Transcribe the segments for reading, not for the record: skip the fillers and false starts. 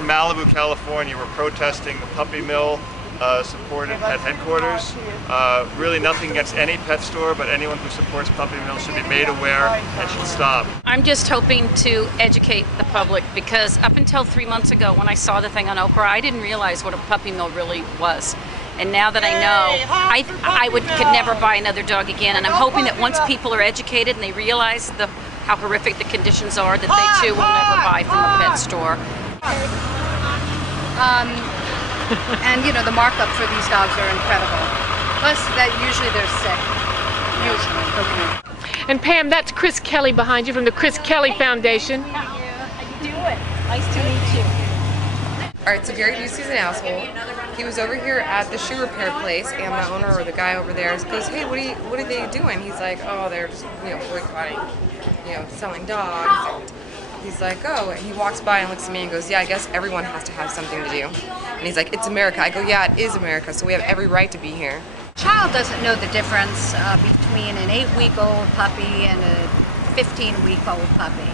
in Malibu, California. We're protesting the puppy mill supported at headquarters. Really nothing against any pet store, but anyone who supports puppy mills should be made aware and should stop. I'm just hoping to educate the public, because up until 3 months ago when I saw the thing on Oprah, I didn't realize what a puppy mill really was. And now that I know, I could never buy another dog again. And I'm hoping that once people are educated and they realize how horrific the conditions are, that they too will never buy from a pet store. And you know, the markup for these dogs are incredible. Plus that usually they're sick. Usually. Okay. And Pam, that's Chris Kelly behind you from the Chris Kelly Foundation. How you doing? Nice to meet you. Alright, so Gary Busey's an asshole. He was over here at the shoe repair place, and the owner or the guy over there goes, "Hey, what are they doing?" He's like, "Oh, they're just, boycotting, selling dogs." And he's like, "Oh," and he walks by and looks at me and goes, "Yeah, I guess everyone has to have something to do." And he's like, "It's America." I go, "Yeah, it is America, so we have every right to be here." Child doesn't know the difference between an 8-week-old puppy and a 15-week-old puppy.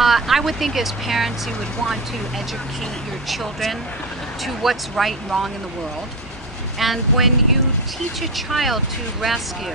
I would think as parents you would want to educate your children to what's right and wrong in the world. And when you teach a child to rescue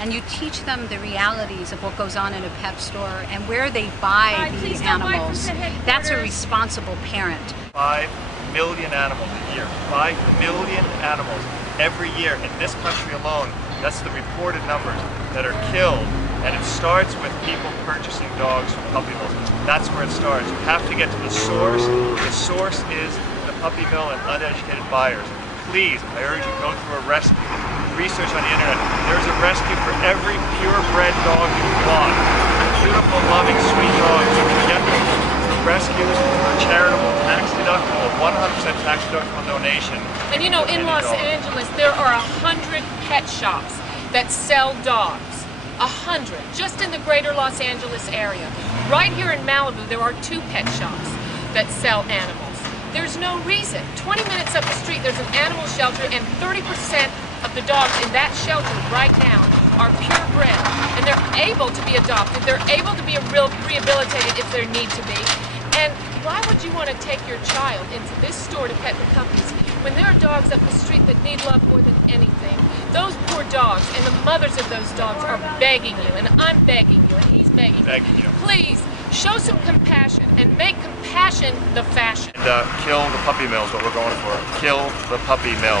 and you teach them the realities of what goes on in a pet store and where they buy these animals, that's a responsible parent. 5 million animals a year. 5 million animals every year in this country alone. That's the reported numbers that are killed. And it starts with people purchasing dogs from puppy mills. That's where it starts. You have to get to the source. The source is the puppy mill and uneducated buyers. Please, I urge you, go through a rescue. Research on the internet. There's a rescue for every purebred dog you want. Beautiful, loving, sweet dogs. You can get them through rescues, through charitable, tax deductible, 100% tax deductible donation. And in Los Angeles, there are 100 pet shops that sell dogs. 100, just in the greater Los Angeles area. Right here in Malibu, there are 2 pet shops that sell animals. There's no reason. 20 minutes up the street, there's an animal shelter, and 30% of the dogs in that shelter right now are purebred. And they're able to be adopted. They're able to be rehabilitated if there need to be. And why would you want to take your child into this store to pet the puppies when there are dogs up the street that need love more than anything? Those poor dogs and the mothers of those dogs are begging you, and I'm begging you, and he's begging you. Please, show some compassion and make compassion the fashion. And kill the puppy mill is what we're going for. Kill the puppy mill.